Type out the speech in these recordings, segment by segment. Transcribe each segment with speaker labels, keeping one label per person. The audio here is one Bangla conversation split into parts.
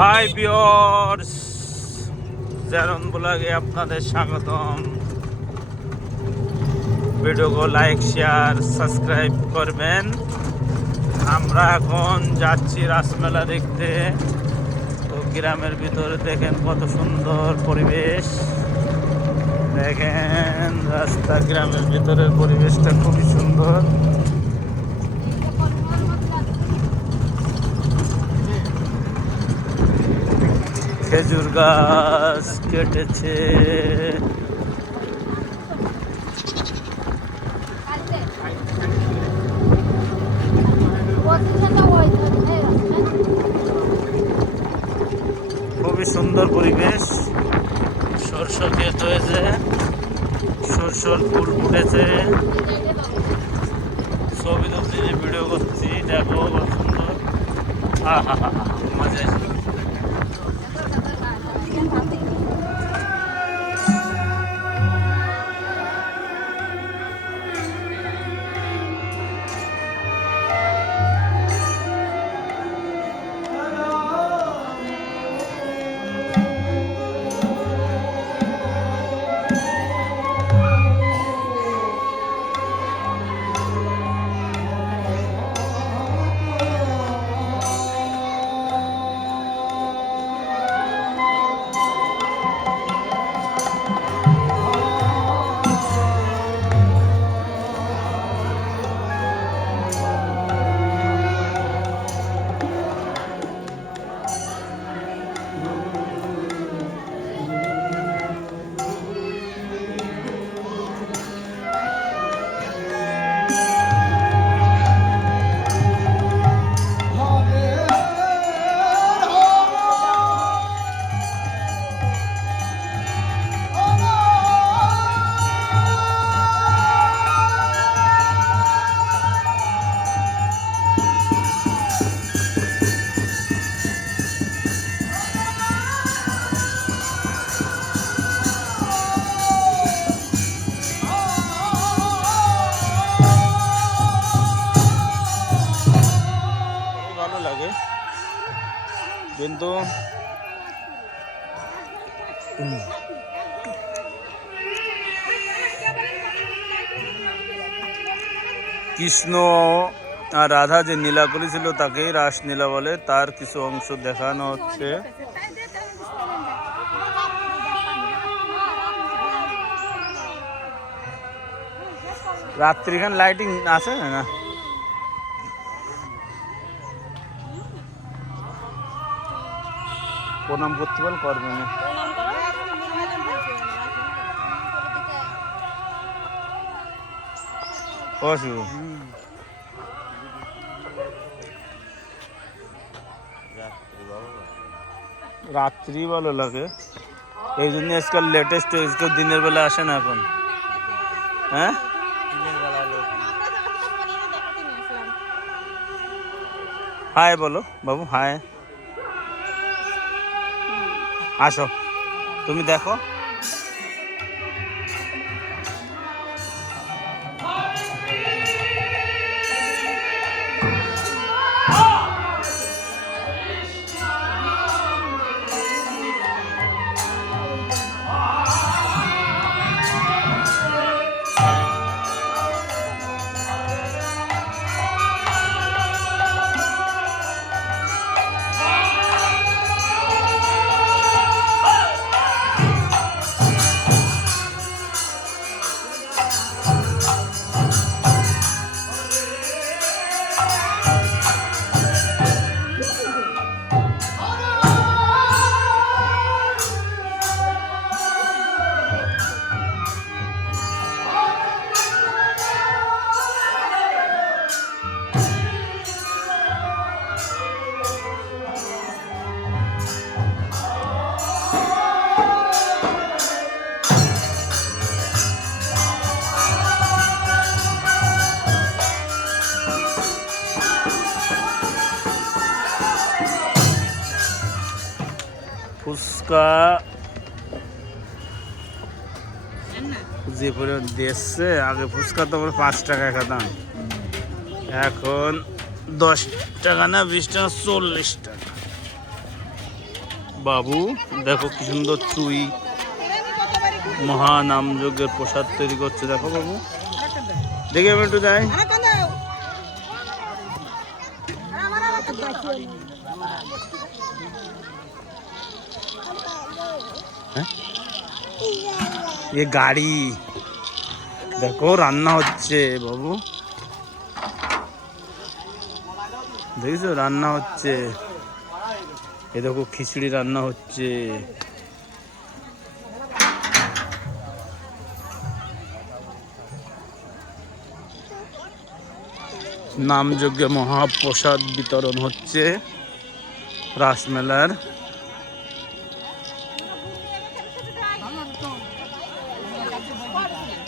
Speaker 1: হাই বিয়র্স জেরন ব্লগে আপনাদের স্বাগতম। ভিডিওকে লাইক শেয়ার সাবস্ক্রাইব করবেন। আমরা এখন যাচ্ছি রাসমেলা দেখতে। তো গ্রামের ভিতরে দেখেন কত সুন্দর পরিবেশ। দেখেন রাস্তা, গ্রামের ভিতরের পরিবেশটা খুবই সুন্দর। খেজুর গাছ কেটেছে। খুবই সুন্দর পরিবেশ। সরষ ক্ষেত হয়েছে। সরষর ফুল ফুটেছে। ছবি তুলছি ভিডিও করছি দেখো সুন্দর। হা হা হা হা, মজা কিন্তু কৃষ্ণ আর রাধা যে নীলা করেছিল তাকেই রাসলীলা বলে, তার কিছু অংশ দেখানো হচ্ছে। রাত্রিখান লাইটিং আছে না? প্রণাম করতে বল করবে না কসু রাত্রি ভালো লাগে। এই জন্য আজকাল লেটেস্ট আজকাল দিনের বেলা আসে না এখন। হ্যাঁ? হাই বলো, বাবু হাই আসো। তুমি দেখো। ফুচকা যে পরিমাণ দিচ্ছে আগে ফুচকা তো আবার পাঁচ টাকা খেতাম। এখন দশ টাকা না, বিশ টাকা, চল্লিশ টাকা। বাবু, দেখো কি সুন্দর চুই। মহানাম যজ্ঞের প্রসাদ তৈরি করছে, দেখো বাবু। দেখে আমি একটু যাই। এ গাড়ি। দেখো, রান্না হচ্ছে বাবু। দেখেছ? রান্না হচ্ছে। এ দেখো, খিচুড়ি রান্না হচ্ছে। নামযজ্ঞে মহাপ্রসাদ বিতরণ হচ্ছে। রাসমেলার।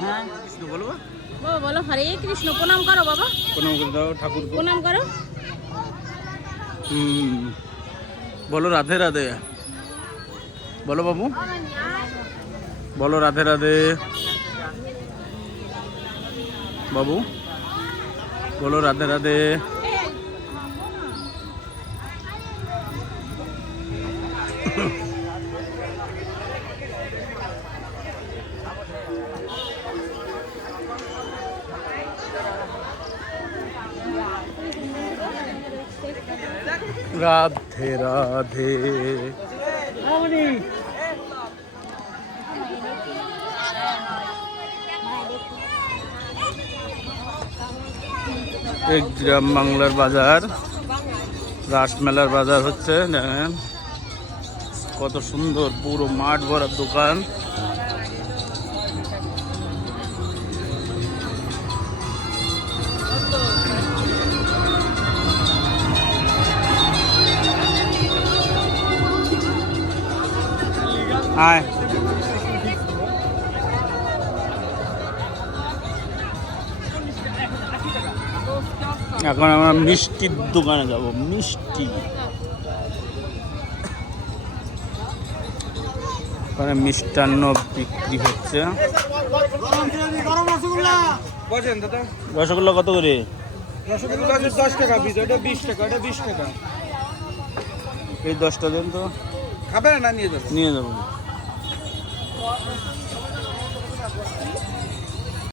Speaker 1: হ্যাঁ। কিছু বলব
Speaker 2: বাবা বলো হরে কৃষ্ণ প্রণাম করো বাবা।
Speaker 1: প্রণাম করে দাও ঠাকুরকে
Speaker 2: প্রণাম করো।
Speaker 1: হুম। বলো রাধে রাধে। বলো বাবু। বলো রাধে রাধে। বাবু। বলো রাধে রাধে। রাধে রাধে। এক গ্রাম বাংলার বাজার, রাসমেলার বাজার হচ্ছে কত সুন্দর পুরো মাঠ ভরা দোকান। আয় এখন আমরা মিষ্টির দোকানে যাব মিষ্টি। ওখানে মিষ্টান্ন বিক্রি হচ্ছে। রসগোল্লা কত করে?
Speaker 3: রসগোল্লা দশ টাকা পিস ওটা বিশ টাকা ওটা বিশ টাকা
Speaker 1: এই দশটা দেন তো।
Speaker 3: খাবে না নিয়ে যাবেন
Speaker 1: নিয়ে যাব। Thank you.